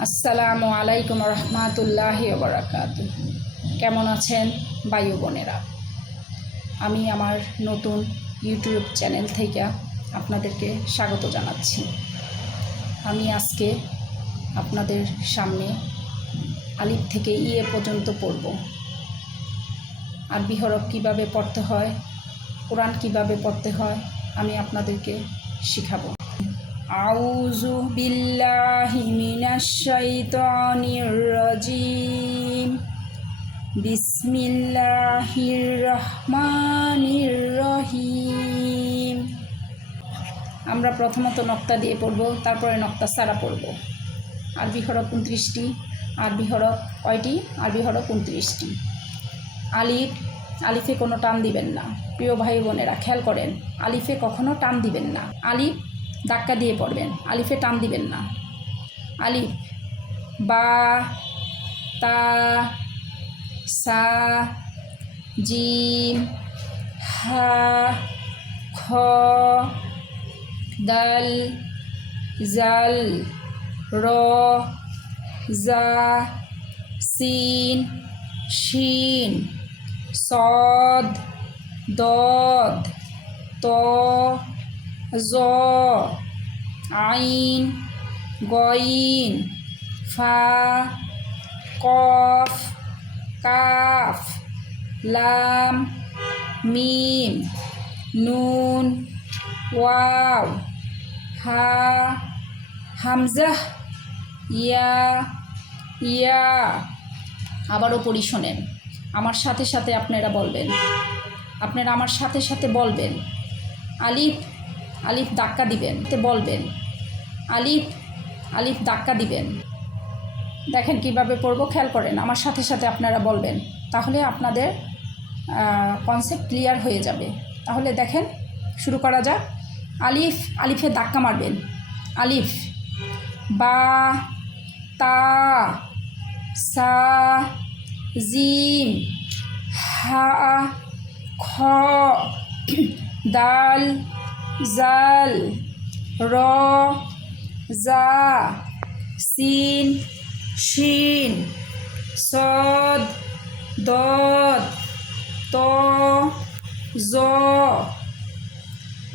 আসসালামু আলাইকুম রহমাতুল্লাহি ওয়া বারাকাতুহু। কেমন আছেন ভাই ও বোনেরা? আমি আমার নতুন ইউটিউব চ্যানেল থেকে আপনাদেরকে স্বাগত জানাচ্ছি। আমি আজকে আপনাদের সামনে আলিফ থেকে ইয়ে পর্যন্ত পড়ব। আরবি হরফ কীভাবে পড়তে হয়, কোরআন কীভাবে পড়তে হয় আমি আপনাদেরকে শিখাবো। আউযু বিল্লাহি মিনাশ শাইতানির রাজিম। বিসমিল্লাহির রহমানির রহিম। আমরা প্রথমত নক্তা দিয়ে পড়ব, তারপরে নক্তা ছাড়া পড়ব। আরবি হরফ 29টি। আরবি হরফ কয়টি? আরবি হরফ 29টি। আলিফে কোনো টান দিবেন না। প্রিয় ভাই বোনেরা খেয়াল করেন, আলিফে কখনো টান দিবেন না। আলিফ ধাক্কা দিয়ে পড়বেন, আলিফে টান দিবেন না। আলিফ, বা, তা, সা, জিম, হা, খ, দাল, জাল, র, জা, সিন, শিন, সদ, দদ, ত, জ, আইন, গইন, ফা, কফ, কাফ, লাম, মিম, নুন, ওয়াও, হা, হামজাহ, ইয়া। আবারও পড়ি, শোনেন। আমার সাথে সাথে আপনারা বলবেন, আপনারা আমার সাথে সাথে বলবেন। আলিফ ধাক্কা দিবেন, বলবেন আলিফ ধাক্কা দিবেন। দেখেন কিভাবে পড়বো, খেয়াল করেন। আমার সাথে সাথে আপনারা বলবেন, তাহলে আপনাদের কনসেপ্ট ক্লিয়ার হয়ে যাবে। তাহলে দেখেন, শুরু করা যাক। আলিফে ধাক্কা মারবেন। আলিফ, বা, তা, সা, জিম, হা, খ, দাল, জাল, র, জা, সিন, শিন, সদ, দদ, ত, জ।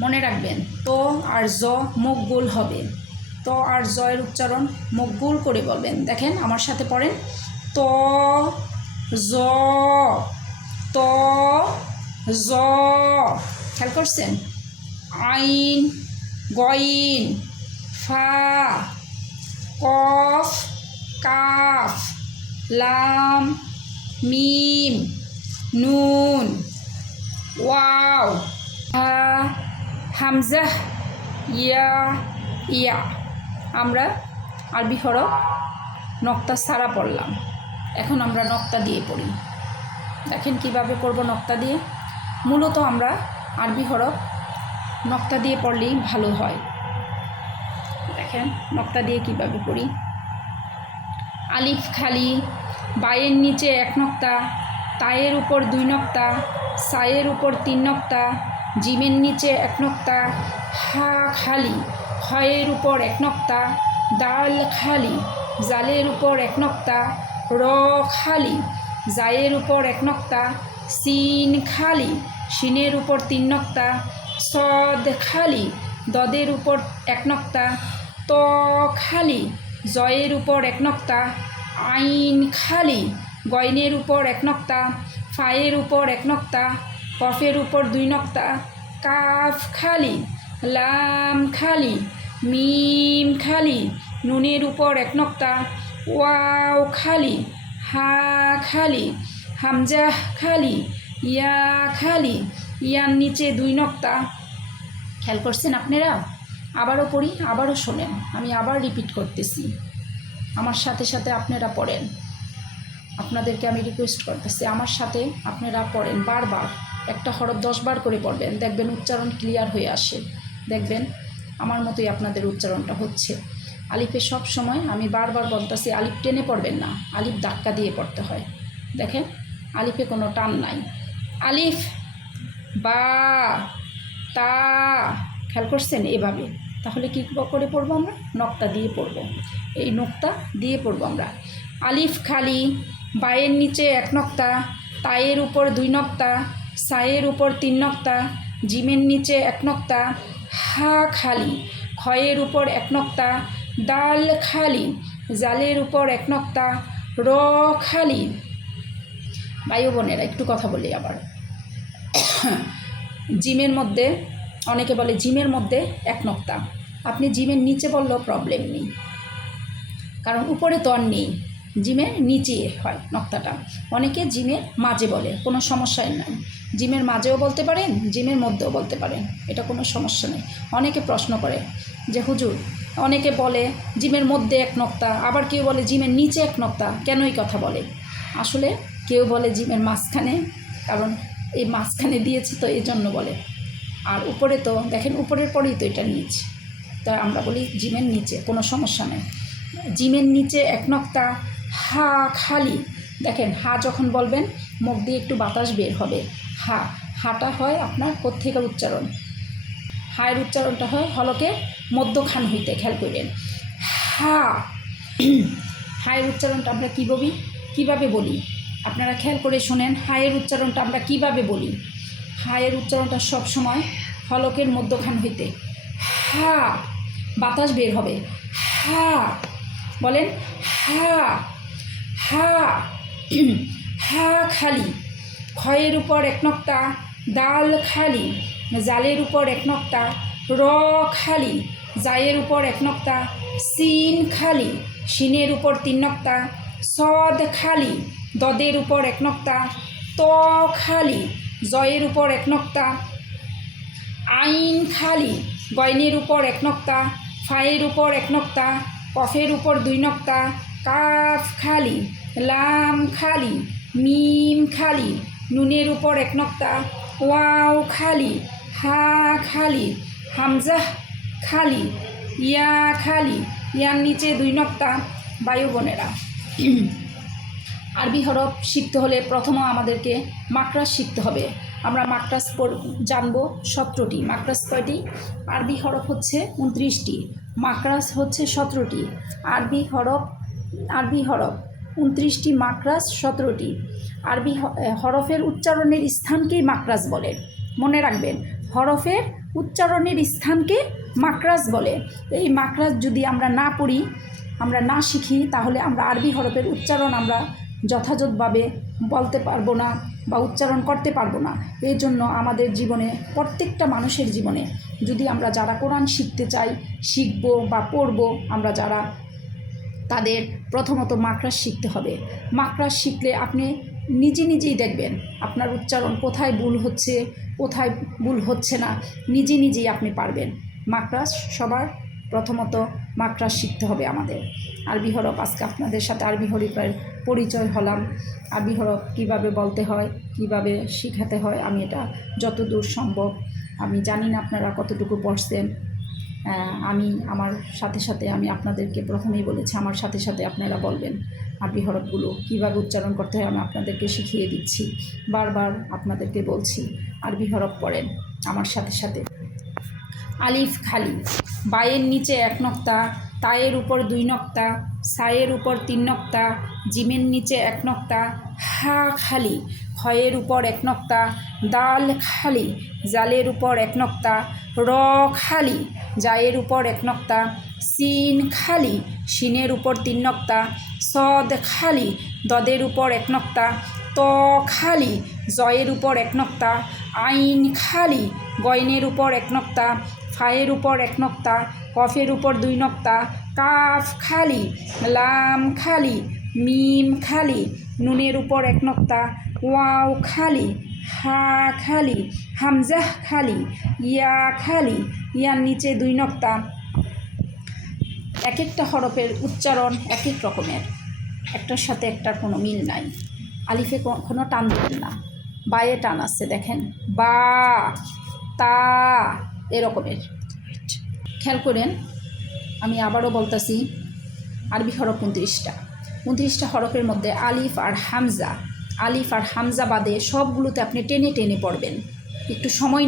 মনে রাখবেন, তো আর জ মুখ গোল হবে। তো আর জয়ের উচ্চারণ মুখ গোল করে বলবেন। দেখেন আমার সাথে পড়েন। ত, জ, ত, জ। খেয়াল করছেন? আইন, গইন, ফা, কফ, কাফ, লাম, মিম, নুন, ওয়াও, হা, হামজাহ, ইয়া। আমরা আরবি হরফ নক্তা ছাড়া পড়লাম, এখন আমরা নক্তা দিয়ে পড়ি। দেখেন কিভাবে পড়ব নক্তা দিয়ে। মূলত আমরা আরবি হরফ নক্তা দিয়ে পড়লেই ভালো হয়। দেখেন নক্তা দিয়ে কিভাবে পড়ি। আলিফ খালি, বায়ের নিচে 1 নক্তা, তায়ের উপর 2 নক্তা, সায়ের উপর 3 নক্তা, জিমের নিচে 1 নক্তা, হা খালি, খয়ের উপর 1 নক্তা, দাল খালি, জালের উপর 1 নক্তা, র খালি, জায়ের উপর 1 নক্তা, সিন খালি, শিনের উপর 3 নক্তা, সদ খালি, দদের উপর 1 নক্তা, ত খালি, জয়ের উপর 1 নক্তা, আইন খালি, গইনের উপর 1 নক্তা, ফায়ের উপর 1 নক্তা, কফের উপর 2 নক্তা, কাফ খালি, লাম খালি, মিম খালি, নুনের উপর 1 নক্তা, ওয়াও খালি, হা খালি, হামজাহ খালি, ইয়া খালি, ইয়ার নিচে 2 নক্তা। খেয়াল করছেন আপনারা? আবারও পড়ি, আবারও শোনেন। আমি আবার রিপিট করতেছি, আমার সাথে সাথে আপনারা পড়েন। আপনাদেরকে আমি রিকোয়েস্ট করতেছি, আমার সাথে আপনারা পড়েন। বারবার একটা হরফ 10 বার করে পড়বেন, দেখবেন উচ্চারণ ক্লিয়ার হয়ে আসে। দেখবেন আমার মতোই আপনাদের উচ্চারণটা হচ্ছে। আলিফে সব সময় আমি বারবার বলতেছি, আলিফ টেনে পড়বেন না, আলিফ ধাক্কা দিয়ে পড়তে হয়। দেখেন আলিফে কোনো টান নাই। আলিফ, বা, তা, খেয়াল করছেন? এভাবে। তাহলে কী করে পড়বো আমরা? নক্তা দিয়ে পড়ব। এই নোক্তা দিয়ে পড়ব আমরা। আলিফ খালি, বায়ের নিচে 1 নক্তা, তায়ের উপর 2 নক্তা, সায়ের উপর 3 নক্তা, জিমের নিচে 1 নক্তা, হা খালি, খয়ের উপর 1 নক্তা, দাল খালি, জালের উপর 1 নক্তা, র খালি। ভাই বোনেরা একটু কথা বলি আবার। জিমের মধ্যে অনেকে বলে জিমের মধ্যে 1 নক্তা, আপনি জিমের নিচে বললেও প্রবলেম নেই, কারণ উপরে তো আর নেই, জিমের নিচে হয় নক্তাটা। অনেকে জিমের মাঝে বলে, কোনো সমস্যা নাই, জিমের মাঝেও বলতে পারেন, জিমের মধ্যেও বলতে পারেন, এটা কোনো সমস্যা নেই। অনেকে প্রশ্ন করে যে হুজুর, অনেকে বলে জিমের মধ্যে 1 নক্তা, আবার কেউ বলে জিমের নিচে 1 নক্তা, কেন এই কথা বলে? আসলে কেউ বলে জিমের মাঝখানে, কারণ এই মাঝখানে দিয়েছে তো এই জন্য বলে। আর উপরে তো দেখেন উপরের পরেই তো এটা নিচে, তো আমরা বলি জিমের নিচে, কোনো সমস্যা নেই। জিমের নিচে 1 নক্তা, হা খালি। দেখেন হা যখন বলবেন মুখ দিয়ে একটু বাতাস বের হবে। হাটা হয় আপনার কোত্থেকে উচ্চারণ, হায়ের উচ্চারণটা হয় হলকের মধ্যখান হইতে, খেয়াল করবেন। হা, হায়ের উচ্চারণটা আমরা কীভাবে বলি আপনারা খেয়াল করে শোনেন। হায়ের উচ্চারণটা আমরা কিভাবে বলি? হায়ের উচ্চারণটা সবসময় হলকের মধ্যখান হইতে, হা, বাতাস বের হবে, হা, বলেন হা, হা, হা খালি, খয়ের উপর 1 নক্তা, দাল খালি, জালের উপর 1 নক্তা, র খালি, জায়ের উপর 1 নক্তা, সিন খালি, শিনের উপর 3 নক্তা, সদ খালি, দদের উপর 1 নক্তা, ত খালি, জয়ের উপর 1 নক্তা, আইন খালি, গয়নের উপর 1 নক্তা, ফায়ের উপর 1 নক্তা, কফের উপর 2 নক্তা, কাফ খালি, লাম খালি, মিম খালি, নুনের উপর 1 নক্তা, ওয়াও খালি, হা খালি, হামজাহ খালি, ইয়া খালি, ইয়ার নিচে 2 নক্তা। বায়ু বোনেরা, আরবি হরফ শিখতে হলে প্রথমে আমাদেরকে মাকরাজ শিখতে হবে। আমরা মাকরাজ জানবো 17টি। মাকরাজ কয়টি? আরবি হরফ হচ্ছে 29টি, মাকরাজ হচ্ছে 17টি। আরবি হরফ 29টি, মাকরাজ 17টি। আরবি হরফের উচ্চারণের স্থানকেই মাকরাজ বলে, মনে রাখবেন। হরফের উচ্চারণের স্থানকে মাকরাজ বলে। এই মাকরাজ যদি আমরা না পড়ি, আমরা না শিখি, তাহলে আমরা আরবি হরফের উচ্চারণ আমরা যথাযথভাবে বলতে পারবো না বা উচ্চারণ করতে পারবো না। এই জন্য আমাদের জীবনে, প্রত্যেকটা মানুষের জীবনে, যদি আমরা যারা কোরআন শিখতে চাই, শিখব বা পড়ব, আমরা যারা, তাদের প্রথমত মাকরাজ শিখতে হবে। মাকরাজ শিখলে আপনি নিজেই দেখবেন আপনার উচ্চারণ কোথায় ভুল হচ্ছে, কোথায় ভুল হচ্ছে না, নিজেই আপনি পারবেন। মাকরাজ সবার প্রথমত মাকরাজ শিখতে হবে আমাদের। আরবি হরফ, আজকে আপনাদের সাথে আরবি হরফের পরিচয় হলাম। আরবি হরফ কীভাবে বলতে হয়, কিভাবে শিখাতে হয়, আমি এটা যতদূর সম্ভব, আমি জানি না আপনারা কতটুকু পড়ছেন। আমি আমার সাথে আমি আপনাদেরকে প্রথমেই বলেছি, আমার সাথে আপনারা বলবেন আরবি হরফগুলো কীভাবে উচ্চারণ করতে হয়, আমি আপনাদেরকে শিখিয়ে দিচ্ছি। বারবার আপনাদেরকে বলছি আরবি হরফ পড়েন আমার সাথে। আলিফ খালি, বায়ের নিচে 1 নক্তা, তায়ের উপর 2 নক্তা, সায়ের উপর 3 নক্তা, জিমের নিচে 1 নক্তা, হা খালি, খয়ের উপর 1 নক্তা, দাল খালি, জালের উপর 1 নক্তা, র খালি, জায়ের উপর 1 নক্তা, সিন খালি, শিনের উপর 3 নক্তা, সদ খালি, দদের উপর 1 নক্তা, ত খালি, জয়ের উপর 1 নক্তা, আইন খালি, গয়নের উপর 1 নক্তা, ফায়ের উপর 1 নক্তা, কফের উপর 2 নক্তা, কাফ খালি, লাম খালি, মিম খালি, নুনের উপর 1 নক্তা, ওয়াও খালি, হা খালি, হামজাহ খালি, ইয়া খালি, ইয়ার নিচে 2 নক্তা। এক একটা হরফের উচ্চারণ এক এক রকমের, একটার সাথে একটার কোনো মিল নাই। আলিফে কোনো টান দেবেন না, বায়ে টান আছে, দেখেন বা, তা, এরকমের খেয়াল করেন। আমি আবারও বলতেছি, আরবি হরফ 29টা হরফের মধ্যে আলিফ আর হামজা বাদে সবগুলোতে আপনি টেনে পড়বেন, একটু সময়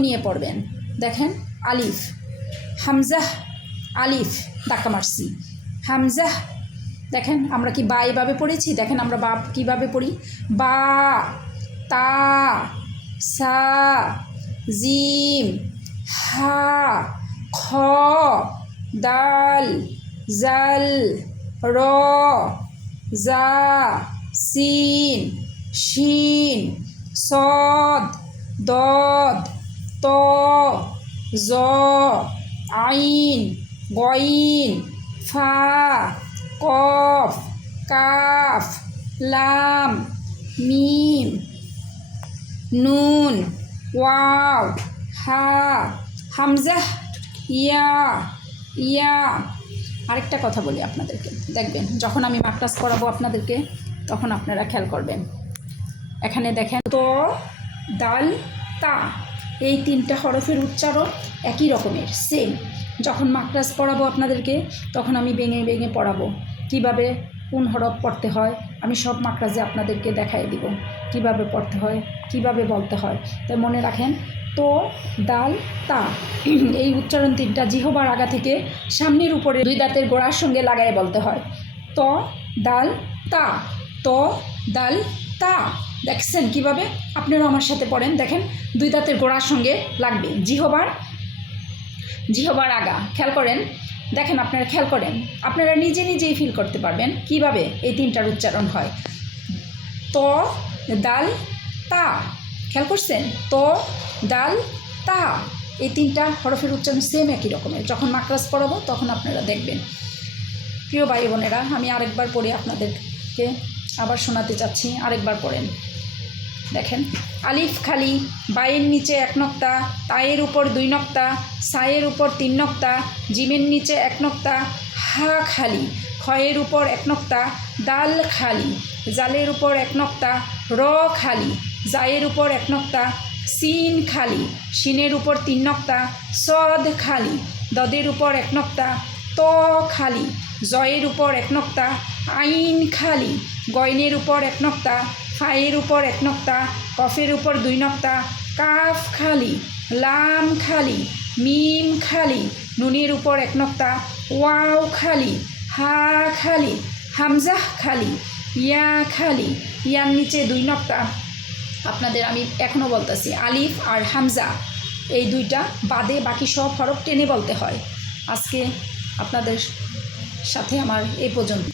নিয়ে পড়বেন। দেখেন আলিফ, হামজা, আলিফ, ধাক্কা মারছি। হামজা, দেখেন আমরা কি বা এভাবে পড়েছি, দেখেন আমরা বা কীভাবে পড়ি, বা, তা, সা, জিম, হা, খ, দাল, জাল, র, জা, সিন, শিন, সদ, দদ, ত, জ, আইন, গইন, ফা, কফ, কাফ, লাম, মিম, নুন, ওয়াও, হা, হামজা, ইয়া, ইয়া। আরেকটা কথা বলি আপনাদেরকে, দেখবেন যখন আমি মাকরাজ করাবো আপনাদেরকে তখন আপনারা খেয়াল করবেন। এখানে দেখেন ত, দাল, তা, এই তিনটা হরফের উচ্চারণ একই রকমের, সেম। যখন মাকরাজ পড়াবো আপনাদেরকে তখন আমি ভেঙে ভেঙে পড়াবো, কিভাবে কোন হরফ পড়তে হয় আমি সব মাকরাজে আপনাদেরকে দেখাই দিব, কিভাবে পড়তে হয়, কিভাবে বলতে হয়। তাই মনে রাখেন, তো, দাল, তা, এই উচ্চারণ তিনটা জিহবার আগা থেকে সামনের উপরে দুই দাঁতের গোড়ার সঙ্গে লাগায় বলতে হয়। ত, দাল, তা, ত, দাল, তা। দেখছেন কিভাবে? আপনারাও আমার সাথে পড়েন, দেখেন দুই দাঁতের গোড়ার সঙ্গে লাগবে, জিহবার আগা, খেয়াল করেন, দেখেন আপনারা খেয়াল করেন, আপনারা নিজে নিজেই ফিল করতে পারবেন কিভাবে এই তিনটার উচ্চারণ হয়। ত, দাল, তা, খেয়াল করছেন? ত, দাল, তা, এই তিনটা হরফের উচ্চারণ সেম একই রকমের। যখন মাকরাজ পড়াবো তখন আপনারা দেখবেন। প্রিয় ভাই বোনেরা, আমি আরেকবার পড়ে আপনাদেরকে আবার শোনাতে চাচ্ছি, আরেকবার পড়েন। দেখেন, আলিফ খালি, বায়ের নিচে 1 নক্তা, তায়ের উপর 2 নক্তা, সায়ের উপর 3 নক্তা, জিমের নিচে 1 নক্তা, হা খালি, খয়ের উপর 1 নক্তা, দাল খালি, জালের উপর 1 নক্তা, র খালি, জায়ের উপর 1 নক্তা, সিন খালি, শিনের উপর 3 নক্তা, সদ খালি, দদের উপর 1 নক্তা, ত খালি, জয়ের উপর 1 নক্তা, আইন খালি, গয়নের উপর 1 নক্তা, ফায়ের উপর 1 নক্তা, কফের উপর 2 নক্তা, কাফ খালি, লাম খালি, মিম খালি, নুনের উপর 1 নক্তা, ওয়াও খালি, হা খালি, হামজা খালি, ইয়া খালি, ইয়ার নিচে 2 নক্তা। আপনাদের আমি এখনও বলতেছি, আলিফ আর হামজা এই দুইটা বাদে বাকি সব হরফ টেনে বলতে হয়। আজকে আপনাদের সাথে আমার এই পর্যন্ত।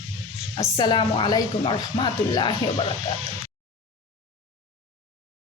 আসসালামু আলাইকুম ওয়া রাহমাতুল্লাহি ওয়া বারাকাতুহু।